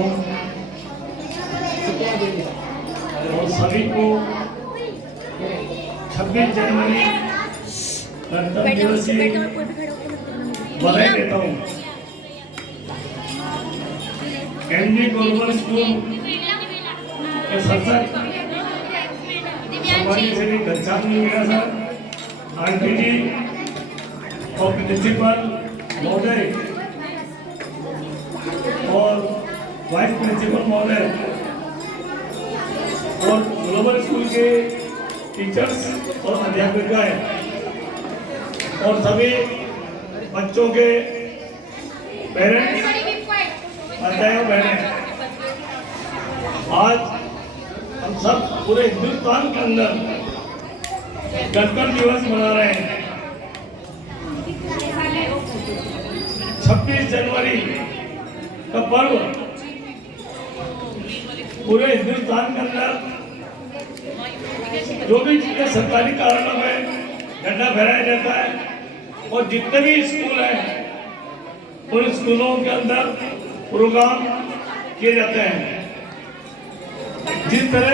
हूँ और सभी को 26 जनवरी गणतंत्र दिवस की बधाई देता हूँ। एमजी ग्लोबल स्कूल के संस्थक हमारी श्री घनश्याम जी मीणा सर, आंटी जी और प्रिंसिपल महोदय और वाइस प्रिंसिपल महोदय और ग्लोबल स्कूल के टीचर्स और अध्यापिकाएं और सभी बच्चों के पेरेंट्स, माताएं बहनें, आज हम सब पूरे हिंदुस्तान के अंदर गणतंत्र दिवस मना रहे हैं। 26 जनवरी का पर्व पूरे हिंदुस्तान के अंदर जो भी जितने सरकारी कारणों में झंडा फहराया जाता है और जितने भी स्कूल हैं उन स्कूलों के अंदर प्रोग्राम किए जाते हैं। जिस तरह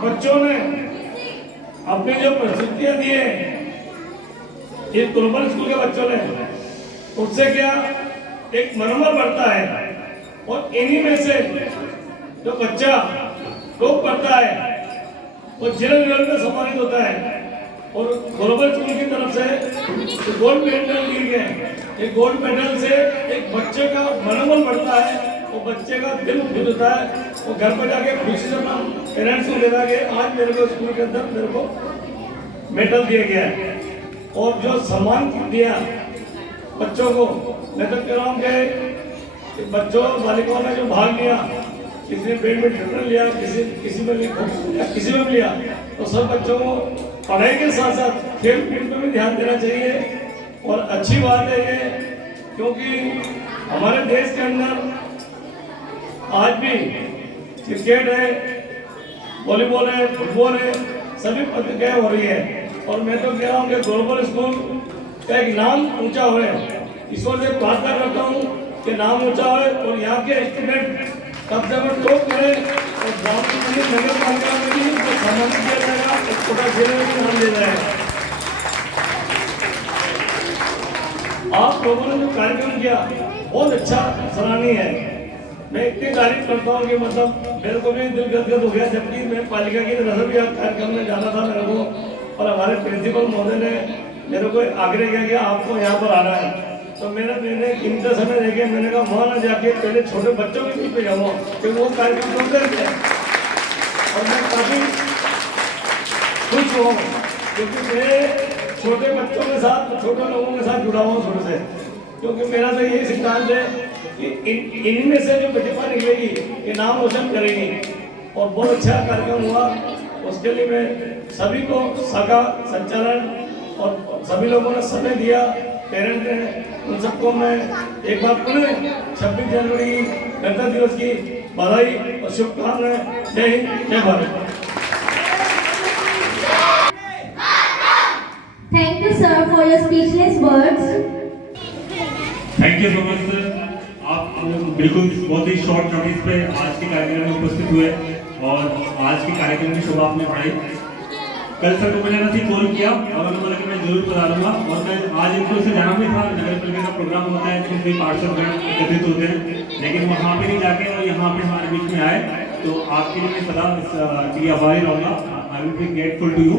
बच्चों ने अपनी जो प्रस्तुतियां दी है ये ग्लोबल स्कूल के बच्चों ने, उससे क्या एक मनोबल बढ़ता है और इन्हीं में से जो बच्चा टॉप करता है वो जिला लेवल में सम्मानित होता है और ग्लोबल स्कूल की तरफ से गोल्ड मेडल मिल गए। एक गोल्ड मेडल से एक बच्चे का मनोबल बढ़ता है और बच्चे का दिल खुश होता है और घर पर जाके खुशी से अपना पेरेंट्स को देता है कि आज मेरे को स्कूल के अंदर मेरे को मेडल दिया गया है। और जो सम्मान दिया बच्चों को, मैं तो कह रहा हूँ कि बच्चों बालिकाओं ने जो भाग लिया, किसी ने बैडमिंटन लिया, किसी में किसी में लिया, तो सब बच्चों को पढ़ाई के साथ साथ खेल कूद में भी ध्यान देना चाहिए। और अच्छी बात है ये, क्योंकि हमारे देश के अंदर आज भी क्रिकेट है, वॉलीबॉल है, फुटबॉल है, सभी प्रतियोगिताएं हो रही है। और मैं तो कह रहा हूँ कि ग्लोबल स्कूल का एक नाम ऊंचा हो, ईश्वर से प्रार्थना करता हूँ कि नाम ऊंचा हो और यहाँ के स्टूडेंट कब से कब टॉप करें और गाँव की नगर पालिका में भी उनको सम्मानित किया जाएगा, छोटा जिले में भी नाम दिया जाएगा। आप लोगों ने जो कार्यक्रम किया बहुत अच्छा, सराहनीय है। मैं इतनी तारीफ करता हूँ कि मतलब मेरे को भी दिल गदगद हो गया, जबकि मैं पालिका की तरफ से भी कार्यक्रम में जाना था मेरे को, और हमारे प्रिंसिपल महोदय ने मेरे को आग्रह किया कि आपको यहाँ पर आना है। तो मैंने कीमती समय देखे, मैंने कहा वहाँ ना जाके पहले छोटे बच्चों के बीच में जाऊँ क्योंकि वो कार्यक्रम सुंदर थे और मैं काफ़ी खुश हूँ क्योंकि मैं छोटे बच्चों के साथ, छोटे लोगों के साथ जुड़ा हुआ शुरू से, क्योंकि मेरा तो यही सिद्धांत है कि इनमें से जो प्रतिभा निकलेगी ये नाम रोशन करेगी। और बहुत अच्छा कार्यक्रम हुआ, उसके लिए मैं सभी को शाखा संचालन और सभी लोगों ने समय दिया, पेरेंट ने, उन सबको मैं एक बार पुनः 26 जनवरी गणतंत्र दिवस की बधाई और शुभकामनाएं। जय हिंद, जय Bharat. Thank you sir for your speechless words. Thank you so much sir. आप बिल्कुल बहुत ही शॉर्ट नोटिस पे आज के कार्यक्रम में उपस्थित हुए और आज के कार्यक्रम की शोभा आपने बढ़ाई। कल सर को मैंने ऐसे कॉल किया और उन्होंने बोला कि मैं जरूर पधारूंगा और मैं आज इनको से जाना भी था। नगर पालिका का प्रोग्राम होता है जिसमें कई पार्षदगण एकत्रित होते हैं, लेकिन वहाँ पे नहीं जाके और यहाँ पे हमारे बीच में आए, तो आपके लिए मैं सदा के लिए आभारी रहूँगा। I will be grateful to you.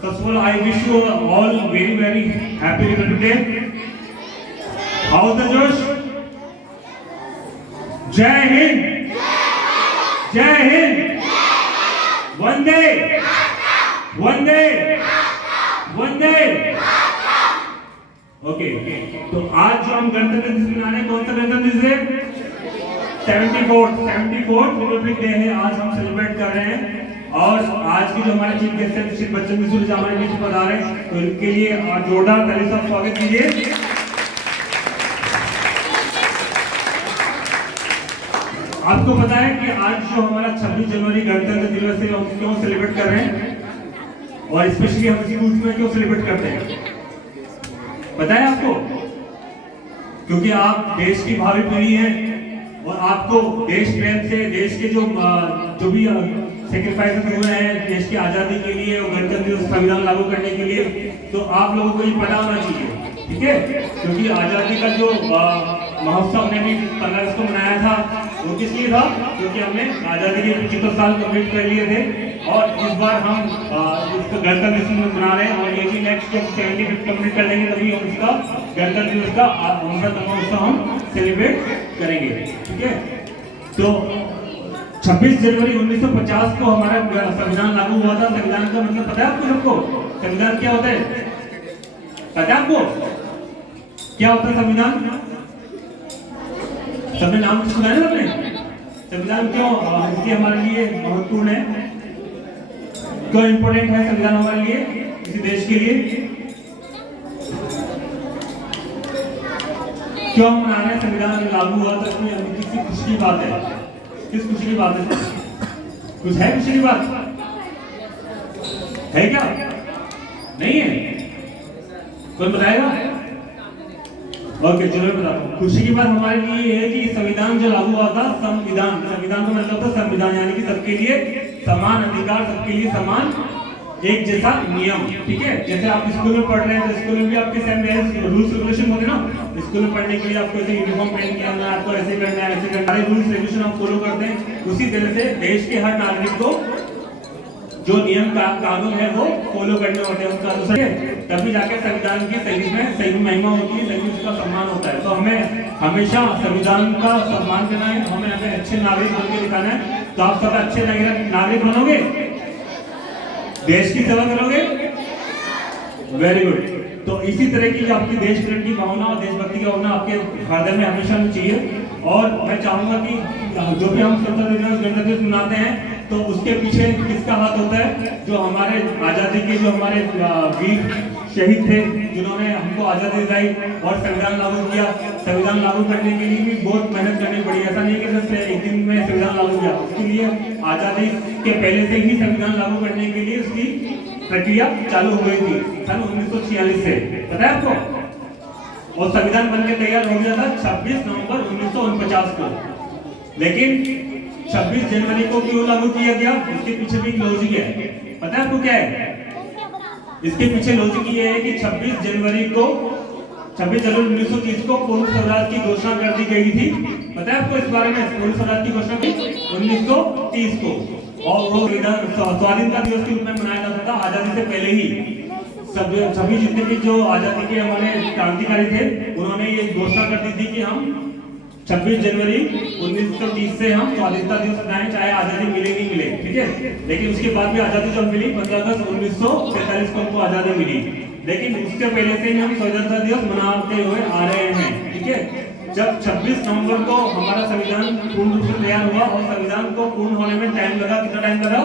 First of all, I wish you all very very happy Republic Day. How's the Josh? Jai Hind. Jai Hind. Vande. Vande. Vande. Okay. तो आज जो हम गणतंत्र दिवस मना रहे हैं, कौन सा गणतंत्र दिवस है? 74th रिपब्लिक डे है, आज हम सेलिब्रेट कर रहे हैं। और आज की जो हमारे चीफ गेस्ट हैं श्री बच्चन मिश्र जी हमारे बीच पधारे, तो इनके लिए जोरदार ताली से स्वागत कीजिए। आपको पता है कि आज जो हमारा 26 जनवरी गणतंत्र दिवस है, हम क्यों सेलिब्रेट कर रहे हैं और स्पेशली हम स्कूल्स में क्यों सेलिब्रेट करते हैं, पता है आपको? क्योंकि आप देश की भावी पीढ़ी हैं और आपको देश प्रेम से, देश के जो भी सेक्रीफाइस हुए हैं देश की आजादी के लिए और गणतंत्र दिवस संविधान लागू करने के लिए, तो आप लोगों को ये पता होना चाहिए, ठीक है? क्योंकि आजादी का जो महोत्सव हमने भी 15 अगस्त को मनाया था, वो किस लिए था? क्योंकि हमने आजादी के 75 साल कंप्लीट कर लिए थे और इस बार हम इसको गणतंत्र दिवस मना रहे हैं। और ये भी नेक्स्ट जब 75 कंप्लीट कर लेंगे तभी हम इसका गणतंत्र दिवस का अमृत महोत्सव हम सेलिब्रेट करेंगे, ठीक है? तो 26 जनवरी 1950 को हमारा संविधान लागू हुआ था। संविधान का मतलब पता है आपको सबको? संविधान क्या होता है पता है आपको? क्या होता है संविधान? सबने नाम सुना है आपने? संविधान क्यों इसलिए हमारे लिए महत्वपूर्ण है, क्यों इंपॉर्टेंट है संविधान हमारे लिए, किसी देश के लिए? क्यों हम मना रहे हैं? संविधान लागू हुआ तो इसमें किसी खुशी की बात है? किस खुशी की बात है? कुछ है खुशी की बात? है क्या? नहीं है? कोई बताएगा? ओके, चलो बताता हूँ। खुशी की बात हमारे लिए ये है कि संविधान जो लागू हुआ था, संविधान का मतलब था संविधान, यानी कि सबके लिए समान अधिकार, सबके लिए समान एक जैसा नियम, ठीक है? जैसे आप स्कूल में पढ़ रहे हैं तो स्कूल में भी आपके सेम रूल्स रेगुलेशन होते हैं ना। स्कूल में पढ़ने के लिए आपको ऐसे यूनिफॉर्म पहन के आना है, आपको ऐसे करना है, ऐसे करना है, सारे रूल्स रेगुलेशन हम फॉलो करते हैं। उसी तरह से देश के हर नागरिक को जो नियम का कानून है वो फॉलो करने होते हैं, उसका अनुसरण, तभी जाके संविधान की सही महिमा होती है, सही उसका सम्मान होता है। तो हमें हमेशा संविधान का सम्मान करना है, हमें अच्छे नागरिक बन के दिखाना है। तो आप सब अच्छे नागरिक बनोगे, देश की सेवा करोगे, वेरी गुड। तो इसी तरह की आपकी देश प्रेम की भावना और देशभक्ति की भावना आपके हृदय में हमेशा होनी चाहिए। और मैं चाहूंगा कि जो भी हम स्वतंत्रता दिवस गणतंत्र दिवस मनाते हैं तो उसके पीछे किसका हाथ होता है? जो हमारे आजादी के जो हमारे वीर शहीद थे, जिन्होंने हमको आजादी दिलाई और संविधान लागू किया। संविधान लागू करने के लिए भी बहुत मेहनत करनी पड़ी, ऐसा नहीं कि सिर्फ एक दिन में संविधान लागू किया। उसके लिए आजादी के पहले से ही संविधान लागू करने के लिए उसकी प्रक्रिया चालू हो गई थी सन 1946 से, पता है आपको? और संविधान बनकर तैयार हो गया था 26 नवंबर 1949 को। लेकिन 26 जनवरी को क्यों लागू किया गया? इसके पीछे भी लॉजिक है, पता है आपको क्या है? इसके पीछे लॉजिक ये है कि 26 जनवरी 1930 को पूर्ण स्वराज की घोषणा कर दी गई थी। पता है आपको इस बारे में? पूर्ण स्वराज की घोषणा की 1930 को, और वो स्वाधीनता दिवस के रूप में मनाया जाता था आजादी से पहले ही। सभी जितने भी जो आजादी के हमारे क्रांतिकारी थे, उन्होंने ये घोषणा कर दी थी कि हम 26 जनवरी 1930 से हम स्वाधीनता दिवस मनाएं, चाहे आजादी मिले नहीं मिले, ठीक है? लेकिन उसके बाद भी आजादी जब मिली 15 अगस्त 1947 को हमको आजादी मिली। लेकिन उसके पहले से ही हम स्वतंत्रता दिवस मनाते हुए आ रहे हैं, ठीक है? जब 26 नवंबर को हमारा संविधान पूर्ण रूप से तैयार हुआ और संविधान को पूर्ण होने में टाइम लगा, कितना टाइम लगा?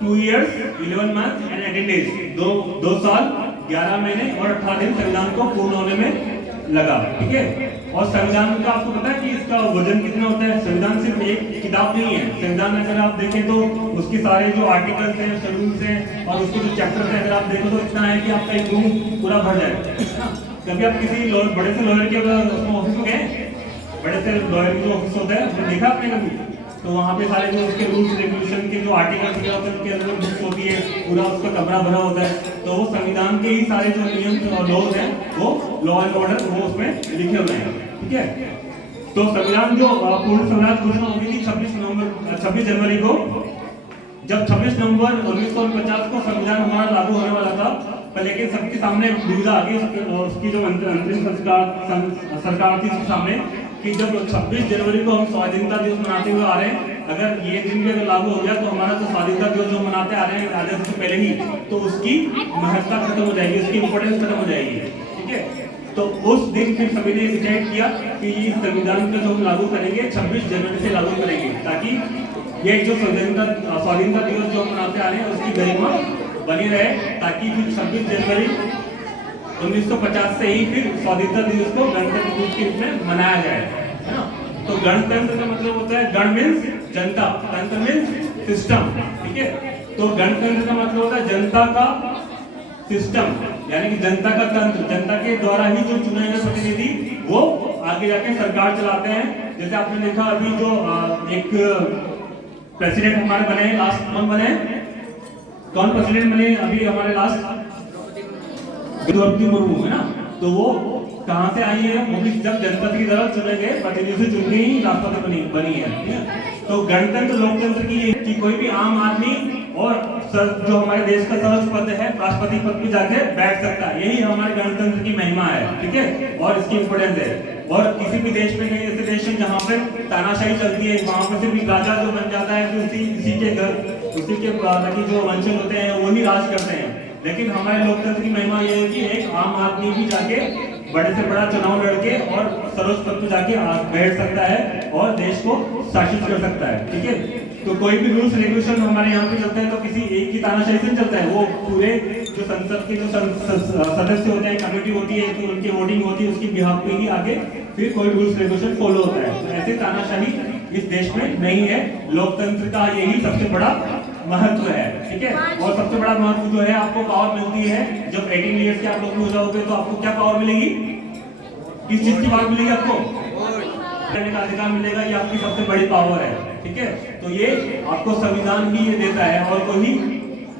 2 years 11 months and 18 days, 2 साल 11 महीने और 18 दिन संविधान को पूर्ण होने में लगा, ठीक है? और संविधान का आपको पता है कि इसका वजन कितना होता है? संविधान सिर्फ एक किताब नहीं है। संविधान में अगर आप देखें तो उसके सारे जो आर्टिकल्स हैं, शेड्यूल्स हैं और उसके जो चैप्टर्स हैं, अगर आप देखो तो इतना है कि आपका एक रूम पूरा भर जाएगा। कभी आप किसी बड़े से लॉयर के ऑफिस में गए? बड़े से लॉयर की जो ऑफिस होता है उसमें देखा आपने कभी? तो वहाँ पे सारे जो उसके रूल्स रेगुलेशन के जो आर्टिकल्स होते हैं उनके अंदर बुक्स होती है, पूरा उसका कमरा भरा होता है। तो वो संविधान के ही सारे जो नियम और लॉज हैं वो लॉ एंड ऑर्डर वो उसमें लिखे हुए हैं, ठीक है? तो संविधान जो पूर्ण स्वराज घोषणा हुई थी 26 जनवरी को। जब 26 नवंबर 1949 को संविधान हमारा लागू होने वाला था, पर लेकिन सबके सामने दुविधा आ गई उसकी जो अंतरिम सरकार थी उसके सामने कि जब 26 जनवरी को हम स्वाधीनता दिवस मनाते हुए आ रहे हैं, अगर ये दिन भी अगर लागू हो गया तो हमारा जो स्वाधीनता दिवस जो मनाते आ रहे हैं आजादी से पहले ही, तो उसकी महत्ता खत्म हो जाएगी, उसकी इंपोर्टेंस खत्म हो जाएगी, ठीक है? तो उस दिन फिर सभी ने डिसाइड किया कि इस संविधान को जो हम लागू करेंगे 26 जनवरी से लागू करेंगे, ताकि ये जो स्वाधीनता दिवस जो हम मनाते आ रहे हैं उसकी गरिमा बनी रहे, ताकि फिर 26 जनवरी 1950 से ही फिर स्वाधीनता दिवस को गणतंत्र दिवस के रूप में मनाया जाए, है ना? तो गणतंत्र का मतलब होता है, गण मीन्स जनता, तंत्र मीन्स सिस्टम, ठीक है? तो गणतंत्र का मतलब होता है जनता का सिस्टम, यानी कि जनता का तंत्र, जनता के द्वारा ही जो चुने गए प्रतिनिधि वो आगे जाके सरकार चलाते हैं। जैसे आपने देखा अभी जो एक प्रेसिडेंट हमारे बने हैं, लास्ट कौन बने हैं? कौन प्रेसिडेंट बने अभी हमारे लास्ट? द्रौपदी मुर्मू है ना। तो वो कहां से आई है? वो भी जब जनपद की तरफ चले गए, प्रतिनिधि से चुन के ही राष्ट्रपति बनी है, ठीक है। तो गणतंत्र लोकतंत्र की ये कि कोई भी आम आदमी और जो हमारे देश का सर्वोच्च पद है राष्ट्रपति पद पे जाके बैठ सकता है, यही हमारे गणतंत्र की महिमा है, ठीक है, और इसकी इंपोर्टेंस है। और किसी भी देश में कई ऐसे देश हैं जहाँ पे तानाशाही चलती है, वहां पर सिर्फ राजा जो बन जाता है कि उसी के घर उसी के जो वंशज होते हैं वही राज करते हैं। लेकिन हमारे लोकतंत्र की महिमा यह है कि एक आम आदमी भी जाके बड़े से बड़ा चुनाव लड़के और सर्वोच्च पद पर जाके बैठ सकता है और देश को शासित कर सकता है, ठीक है। तो कोई भी रूल्स रेगुलेशन हमारे यहाँ पे चलता है तो किसी एक की तानाशाही से चलता है, वो पूरे जो संसद के जो सदस्य होते हैं, कमेटी होती है, तो उनकी वोटिंग होती है, उसकी बिहाफ पे ही आगे फिर कोई रूल्स रेगुलेशन फॉलो होता है। तो ऐसे तानाशाही इस देश में नहीं है। लोकतंत्र का यही सबसे बड़ा महत्व है, ठीक है। और सबसे बड़ा महत्व जो है, आपको पावर मिलती है जब 18 ईयर्स के आप लोग हो जाओगे तो आपको क्या पावर मिलेगी? किस चीज की पावर मिलेगी? आपको करने का अधिकार मिलेगा, ये आपकी सबसे बड़ी पावर है, ठीक है। तो ये आपको संविधान ही ये देता है और कोई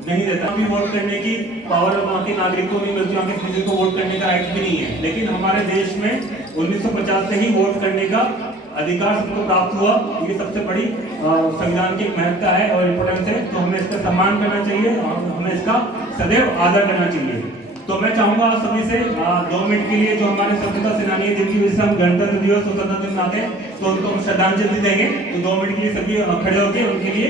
नहीं देता। भी वोट करने की पावर वहाँ के नागरिकों को नहीं मिलती, वहाँ के किसी को वोट करने का राइट भी नहीं है। लेकिन हमारे देश में 1950 से ही वोट करने का अधिकार सबको प्राप्त हुआ। ये सबसे बड़ी संविधान की महत्ता है और इम्पोर्टेंस है। तो हमें इसका सम्मान करना चाहिए, हमें इसका सदैव आदर करना चाहिए। तो मैं चाहूंगा आप सभी से 2 मिनट के लिए जो हमारे स्वतंत्रता सेनानी है जिनकी वजह से हम गणतंत्र दिवस स्वतंत्रता दिन मनाते हैं, तो उनको हम श्रद्धांजलि देंगे। तो 2 मिनट के लिए सभी खड़े होकर उनके लिए